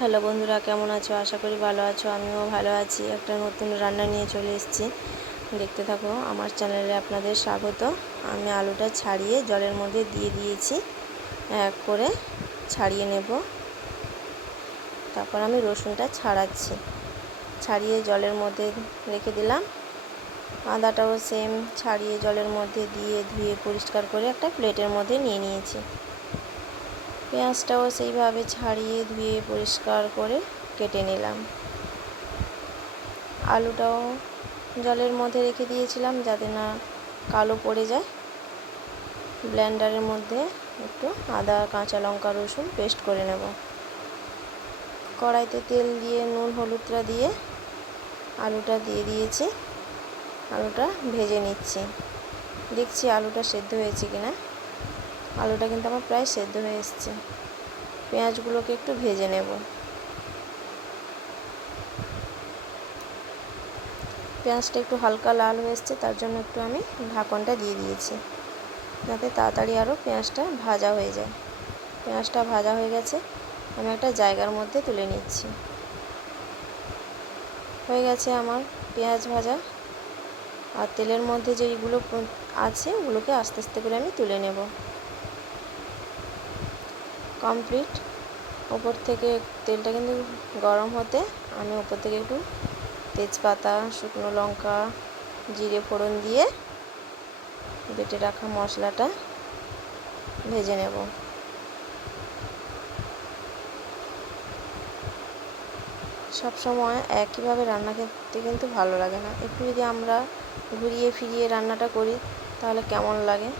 Hello বন্ধুরা, কেমন আছো? আশা করি ভালো আছো। আমিও ভালো আছি। একটা নতুন রান্না নিয়ে চলে এসেছি। দেখতে থাকো, আমার চ্যানেলে আপনাদের স্বাগত। আমি আলুটা ছাড়িয়ে জলের মধ্যে দিয়ে দিয়েছি। এক করে ছাড়িয়ে নেব। তারপর আমি রসুনটা ছাড়াচ্ছি। ছাড়িয়ে জলের মধ্যে রেখে দিলাম। আদাটাও সেম ছাড়িয়ে জলের মধ্যে দিয়ে ধুয়ে পরিষ্কার করে একটা প্লেটের মধ্যে নিয়ে নিয়েছি। পেঁয়াজটাও সেইভাবে ছাড়িয়ে ধুয়ে পরিষ্কার করে কেটে নিলাম। আলুটাও জলের মধ্যে রেখে দিয়েছিলাম যাতে না কালো পড়ে যায়। ব্লেন্ডারের মধ্যে একটু আদা, কাঁচা লঙ্কা, রসুন পেস্ট করে নেব। কড়াইতে তেল দিয়ে, নুন, হলুদটা দিয়ে আলুটা দিয়ে দিয়েছি। আলুটা ভেজে নিচ্ছি। দেখছি আলুটা সেদ্ধ হয়েছে কিনা। আলুটা কিন্তু আমার প্রায় সেদ্ধ হয়ে এসছে। পেঁয়াজগুলোকে একটু ভেজে নেব। পেঁয়াজটা একটু হালকা লাল হয়ে এসছে, তার জন্য একটু আমি ঢাকনটা দিয়ে দিয়েছি। যাতে তাড়াতাড়ি আরও পেঁয়াজটা ভাজা হয়ে যায়। পেঁয়াজটা ভাজা হয়ে গেছে, আমি একটা জায়গার মধ্যে তুলে নিচ্ছি। হয়ে গেছে আমার পেঁয়াজ ভাজা। আর তেলের মধ্যে যেইগুলো আছে, ওগুলোকে আস্তে আস্তে করে আমি তুলে নেব। কমপ্লিট ওপর থেকে তেলটা কিন্তু গরম হতে আমি ওপর থেকে একটু তেজপাতা, শুকনো লঙ্কা, জিরে ফোড়ন দিয়ে বেটে রাখা মশলাটা ভেজে নেব। সব সময় একইভাবে রান্না করতে কিন্তু ভালো লাগে না। একটু যদি আমরা ঘুরিয়ে ফিরিয়ে রান্নাটা করি, তাহলে কেমন লাগে?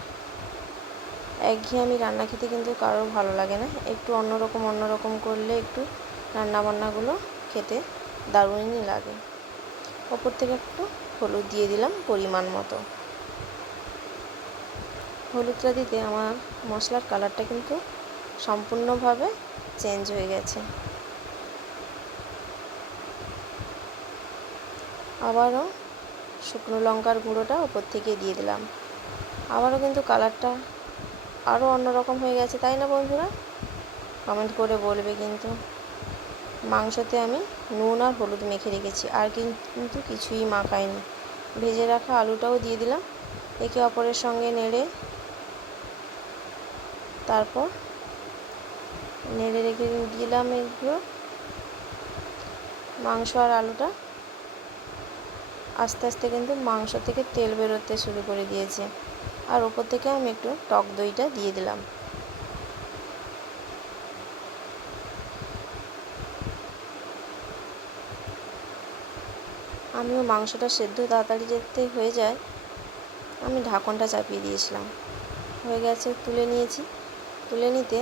একঘেয়েমি রান্না খেতে কিন্তু কারোর ভালো লাগে না। একটু অন্যরকম অন্যরকম করলে একটু রান্না বান্নাগুলো খেতে দারুণই লাগে। ওপর থেকে একটু হলুদ দিয়ে দিলাম পরিমাণ মতো। হলুদটা দিতে আমার মশলার কালারটা কিন্তু সম্পূর্ণভাবে চেঞ্জ হয়ে গেছে। আবারও শুকনো লঙ্কার গুঁড়োটা ওপর থেকে দিয়ে দিলাম। আবারও কিন্তু কালারটা আরও অন্যরকম হয়ে গেছে, তাই না বন্ধুরা? কমেন্ট করে বলবে কিন্তু। মাংসতে আমি নুন আর হলুদ মেখে রেখেছি, আর কিন্তু কিছুই মাখাইনি। ভেজে রাখা আলুটাও দিয়ে দিলাম, একে অপরের সঙ্গে নেড়ে, তারপর নেড়ে রেখে দিলাম এগুলো। মাংস আর আলুটা আস্তে আস্তে কিন্তু মাংস থেকে তেল বেরোতে শুরু করে দিয়েছে। আর ওপর থেকে আমি একটু টক দইটা দিয়ে দিলাম। আমিও মাংসটা সেদ্ধ তাড়াতাড়ি যেতে হয়ে যায়, আমি ঢাকনটা চাপিয়ে দিয়েছিলাম। হয়ে গেছে, তুলে নিয়েছি। তুলে নিতে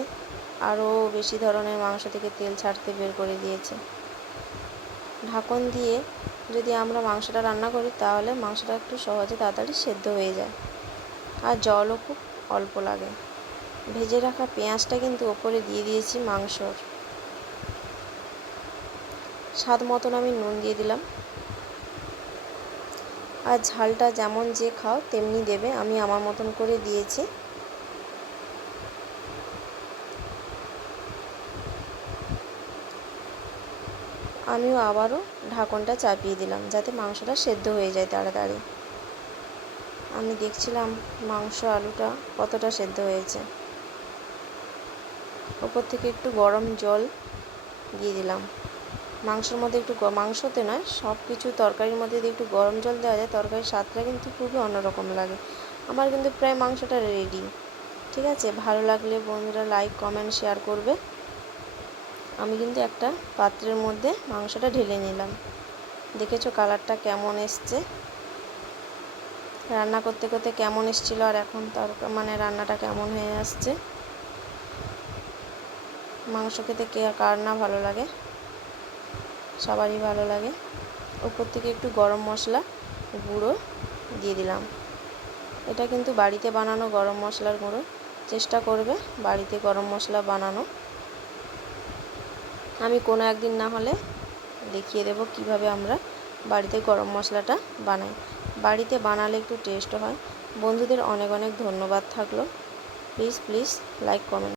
আরও বেশি ধরনের মাংস থেকে তেল ছাড়তে বের করে দিয়েছে। ঢাকন দিয়ে যদি আমরা মাংসটা রান্না করি, তাহলে মাংসটা একটু সহজে তাড়াতাড়ি সেদ্ধ হয়ে যায়। আর জলও খুব অল্প লাগে। ভেজে রাখা পেঁয়াজটা কিন্তু ওপরে দিয়ে দিয়েছি মাংসর। স্বাদ মতন আমি নুন দিয়ে দিলাম। আর ঝালটা যেমন যে খাও তেমনি দেবে, আমি আমার মতন করে দিয়েছি। আমিও আবারও ঢাকনটা চাপিয়ে দিলাম, যাতে মাংসটা সেদ্ধ হয়ে যায় তাড়াতাড়ি। আমি দেখছিলাম মাংস আলুটা কতটা সেদ্ধ হয়েছে। ওপর থেকে একটু গরম জল দিয়ে দিলাম। মাংসর মধ্যে একটু মাংসতে নয় সব কিছু তরকারির মধ্যে যদি একটু গরম জল দেওয়া যায়। তরকারির স্বাদটা কিন্তু খুবই অন্যরকম লাগে। আমার কিন্তু প্রায় মাংসটা রেডি ঠিক আছে? ভালো লাগলে বন্ধুরা লাইক কমেন্ট শেয়ার করবে। আমি কিন্তু একটা পাত্রের মধ্যে মাংসটা ঢেলে নিলাম। দেখেছ কালারটা কেমন এসছে? রান্না করতে করতে কেমন এসেছিল আর এখন তার মানে রান্নাটা কেমন হয়ে আসছে? মাংস খেতে কে কার না ভালো লাগে? সবারই ভালো লাগে। উপর থেকে একটু গরম মশলা, গুঁড়ো দিয়ে দিলাম। এটা কিন্তু বাড়িতে বানানো গরম মশলার গুঁড়ো। চেষ্টা করবে বাড়িতে গরম মশলা বানানো। আমি কোনো একদিন না হলে দেখিয়ে দেবো কীভাবে আমরা বাড়িতে গরম মশলাটা বানাই। বাড়িতে বানালে একটু টেস্ট হয়। বন্ধুদের অনেক অনেক ধন্যবাদ থাকল। Please please like comment